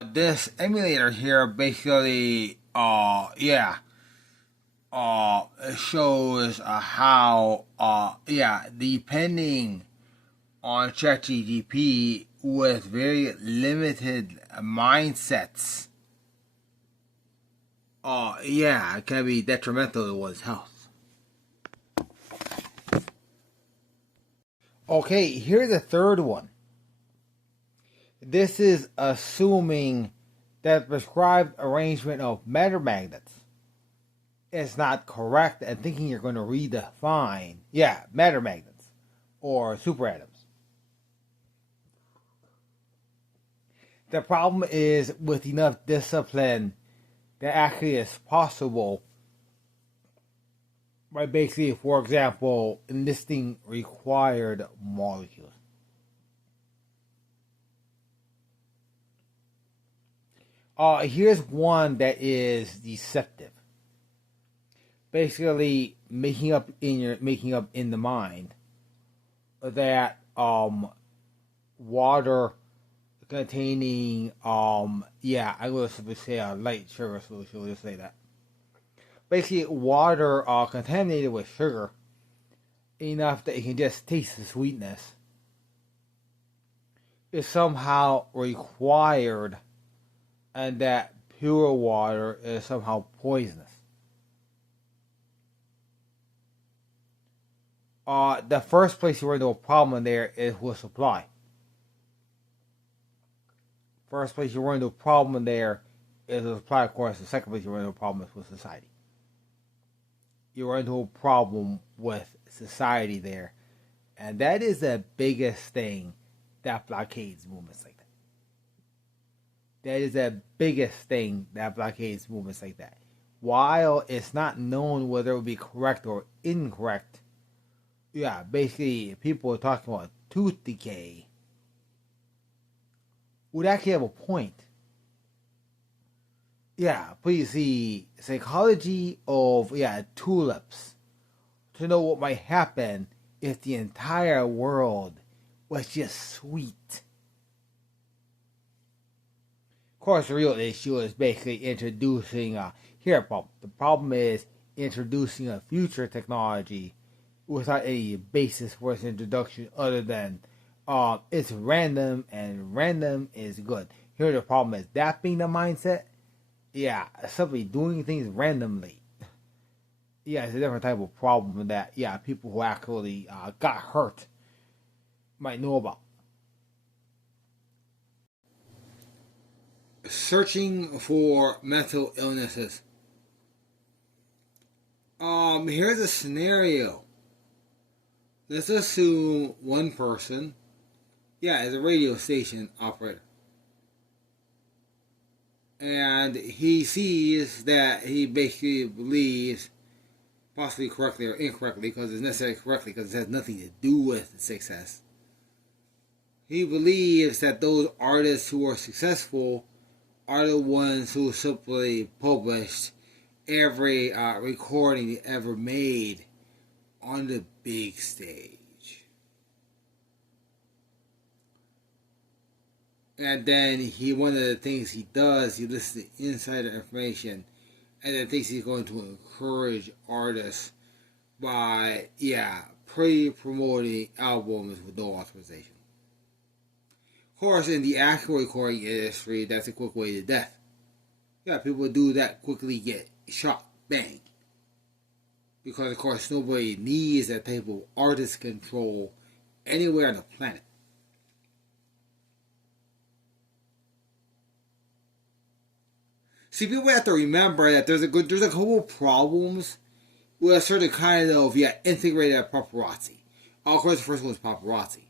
This emulator here basically, shows how, depending on ChatGPT with very limited mindsets, it can be detrimental to one's health. Okay, here's the third one. This is assuming that prescribed arrangement of matter magnets is not correct and thinking you're going to redefine, matter magnets or superatoms. The problem is with enough discipline that actually is possible by basically, for example, enlisting required molecules. Here's one that is deceptive. Basically, making up in the mind that water containing I will say a light sugar solution. We'll just say that. Basically, water contaminated with sugar enough that you can just taste the sweetness is somehow required, and that pure water is somehow poisonous. The first place you run into a problem there is with supply. First place you run into a problem there is with supply, of course. The second place you run into a problem is with society. You run into a problem with society there. And that is the biggest thing that blockades movements like that. That is the biggest thing that blockades movements like that. While it's not known whether it would be correct or incorrect, basically people are talking about tooth decay would actually have a point. Please see Psychology of Tulips to know what might happen if the entire world was just sweet. Of course, the real issue is basically introducing the problem is introducing a future technology without any basis for its introduction other than it's random and random is good. Here the problem is that being the mindset, simply doing things randomly. It's a different type of problem that people who actually got hurt might know about. Searching for mental illnesses. Here's a scenario. Let's assume one person, is a radio station operator. And he sees that he basically believes, possibly correctly or incorrectly, because it's necessarily correctly, because it has nothing to do with success. He believes that those artists who are successful are the ones who simply published every recording ever made on the big stage. And then one of the things he does, he listens to insider information, and then thinks he's going to encourage artists by, pre-promoting albums with no authorization. Of course, in the actual recording industry, that's a quick way to death. People do that, quickly get shot, bang. Because, of course, nobody needs that type of artist control anywhere on the planet. See, people have to remember that there's a couple of problems with a certain kind of, integrated paparazzi. Of course, the first one is paparazzi.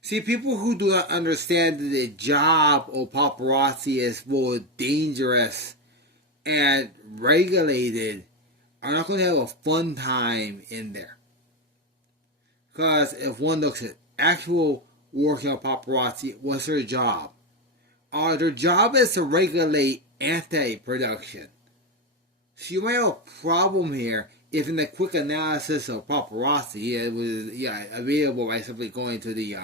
See, people who do not understand that the job of paparazzi is both dangerous and regulated are not going to have a fun time in there. Because if one looks at actual working on paparazzi, what's their job? Their job is to regulate anti-production. So you might have a problem here if in the quick analysis of paparazzi it was available by simply going to the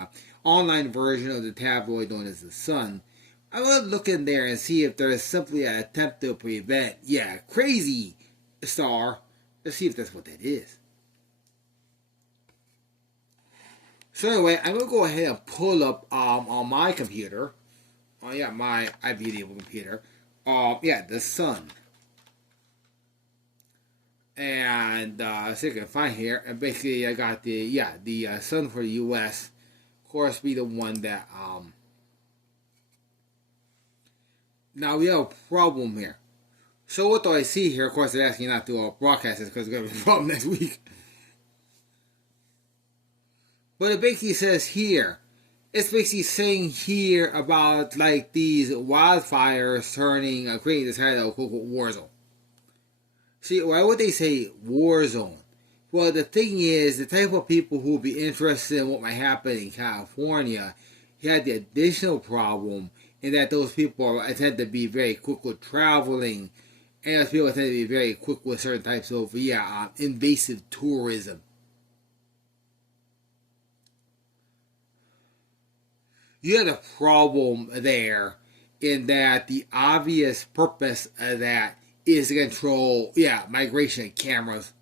online version of the tabloid known as The Sun. I'm going to look in there and see if there is simply an attempt to prevent, Crazy Star. Let's see if that's what that is. So anyway, I'm going to go ahead and pull up on my computer, my IBM computer, The Sun. And so you can find here, and basically I got the Sun for the U.S. Of course, be the one that now we have a problem here. So what do I see here? Of course, they're asking not to broadcast this because it's going to be a problem next week. But it basically says here, it's basically saying here about like these wildfires creating this kind of quote war zone. See, why would they say war zone? Well, the thing is, the type of people who will be interested in what might happen in California had the additional problem in that those people tend to be very quick with traveling, and those people tend to be very quick with certain types of invasive tourism. You had a problem there in that the obvious purpose of that is to control, migration cameras.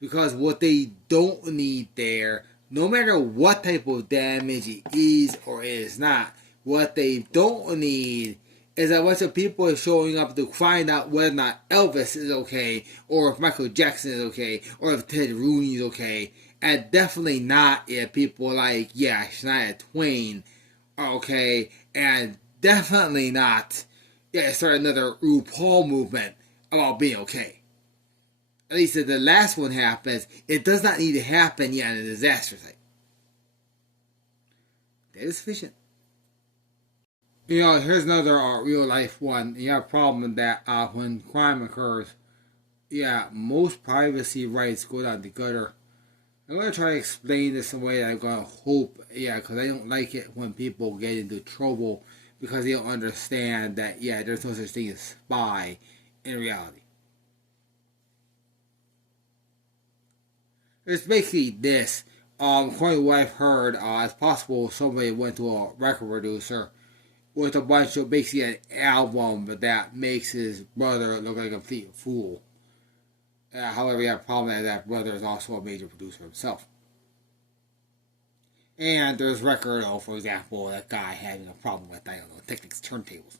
Because what they don't need there, no matter what type of damage it is or is not, what they don't need is a bunch of people showing up to find out whether or not Elvis is okay, or if Michael Jackson is okay, or if Ted Rooney is okay, and definitely not if people like, Shania Twain are okay, and definitely not, start another RuPaul movement about being okay. At least if the last one happens, it does not need to happen in a disaster site. That is sufficient. Here's another real life one. You have a problem that when crime occurs, most privacy rights go down the gutter. I'm going to try to explain this in a way that I'm going to hope, because I don't like it when people get into trouble because they don't understand that, there's no such thing as spy in reality. It's basically this. According to what I've heard, it's possible somebody went to a record producer with a bunch of basically an album that makes his brother look like a complete fool. However, you have a problem that brother is also a major producer himself. And there's record of, for example, that guy having a problem with, Technics turntables.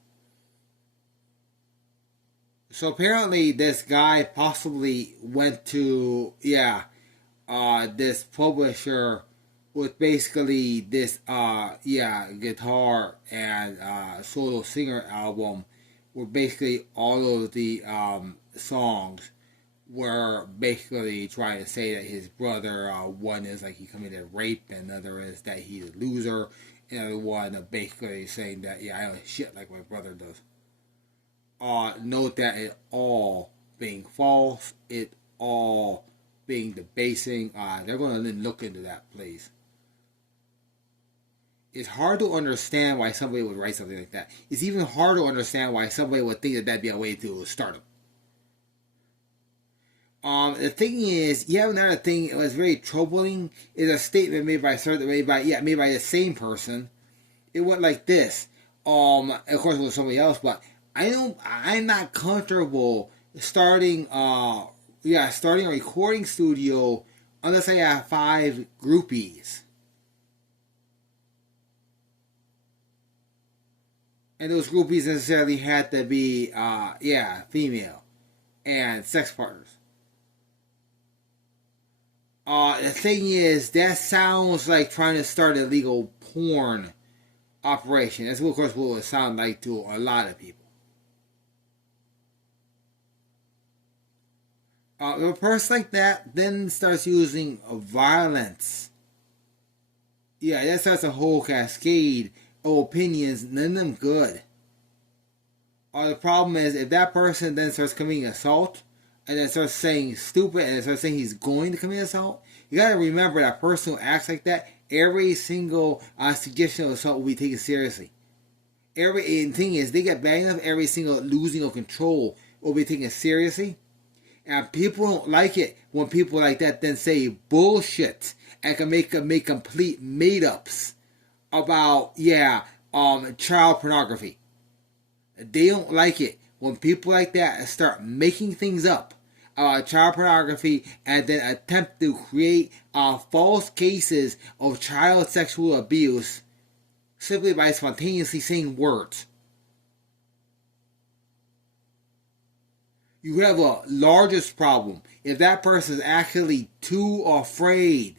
So apparently this guy possibly went to, this publisher with basically this, guitar and solo singer album where basically all of the songs were basically trying to say that his brother, one is like he committed rape, and another is that he's a loser, and the other one basically saying that, I don't shit like my brother does. Note that it all being false, it all being debasing. They're going to look into that, please. It's hard to understand why somebody would write something like that. It's even hard to understand why somebody would think that that'd be a way to start them. The thing is, another thing that was very troubling is a statement made by the same person. It went like this. Of course, it was somebody else, but I'm not comfortable starting a recording studio unless I have 5 groupies. And those groupies necessarily had to be, female and sex partners. The thing is, that sounds like trying to start a legal porn operation. That's, of course, what it would sound like to a lot of people. If a person like that then starts using violence, that starts a whole cascade of opinions, none of them good. The problem is, if that person then starts committing assault, and then starts saying stupid, and then starts saying he's going to commit assault, you gotta remember that person who acts like that, every single suggestion of assault will be taken seriously. And the thing is, they get bad enough, every single losing of control will be taken seriously. And people don't like it when people like that then say bullshit and can make complete made ups about child pornography. They don't like it when people like that start making things up about child pornography and then attempt to create false cases of child sexual abuse simply by spontaneously saying words. You have a largest problem if that person is actually too afraid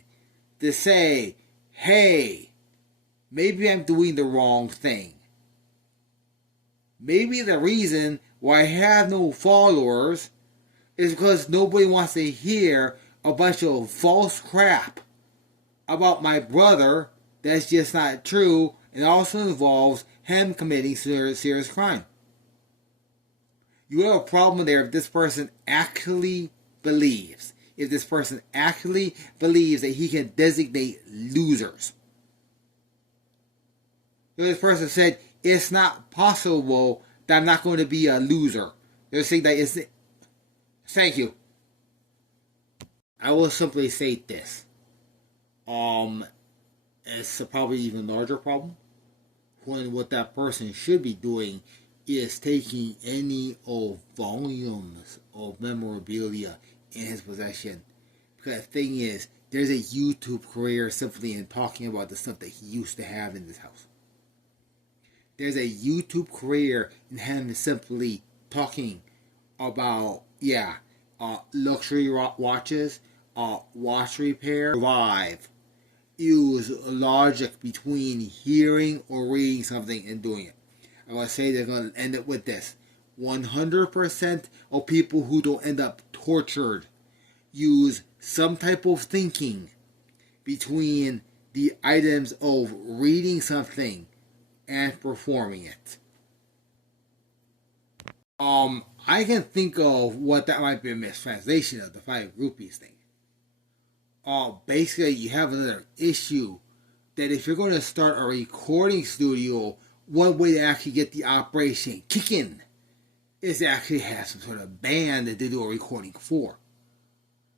to say, hey, maybe I'm doing the wrong thing. Maybe the reason why I have no followers is because nobody wants to hear a bunch of false crap about my brother that's just not true and also involves him committing serious crime. You have a problem there if this person actually believes. If this person actually believes that he can designate losers. If this person said, it's not possible that I'm not going to be a loser. They're saying that it's... Thank you. I will simply say this. It's a probably even larger problem. When what that person should be doing is taking any of volumes of memorabilia in his possession. Because the thing is, there's a YouTube career simply in talking about the stuff that he used to have in his house. There's a YouTube career in him simply talking about, luxury watches, watch repair, survive. Use logic between hearing or reading something and doing it. I'm going to say they're going to end it with this. 100% of people who don't end up tortured use some type of thinking between the items of reading something and performing it. I can think of what that might be a mistranslation of the 5 groupies thing. Basically, you have another issue that if you're going to start a recording studio, one way to actually get the operation kicking is to actually have some sort of band that they do a recording for.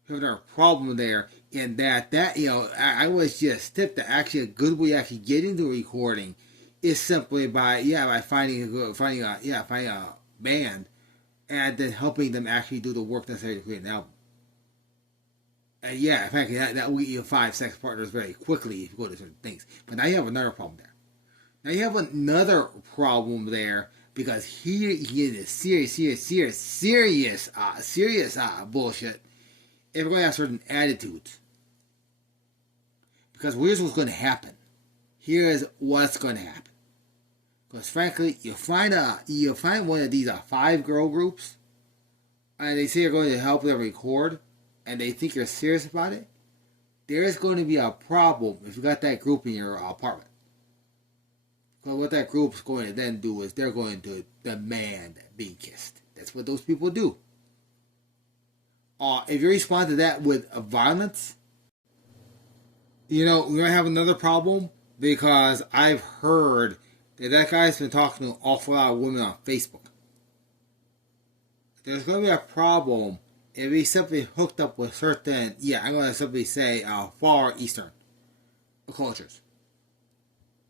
You have another problem there in that I was just tipped that actually a good way to actually get into recording is simply by finding a band and then helping them actually do the work necessary to create an album. And in fact, that will get you 5 sex partners very quickly if you go to certain things. But now you have another problem there. Now you have another problem there because here is serious bullshit if we're going to have certain attitudes. Because here's what's going to happen. Here's what's going to happen. Because frankly, you find one of these 5 girl groups, and they say you're going to help them record, and they think you're serious about it. There's going to be a problem if you got that group in your apartment. Because what that group's going to then do is they're going to demand being kissed. That's what those people do. If you respond to that with violence, we're going to have another problem because I've heard that guy's been talking to an awful lot of women on Facebook. There's going to be a problem if he simply hooked up with certain, I'm going to simply say Far Eastern cultures.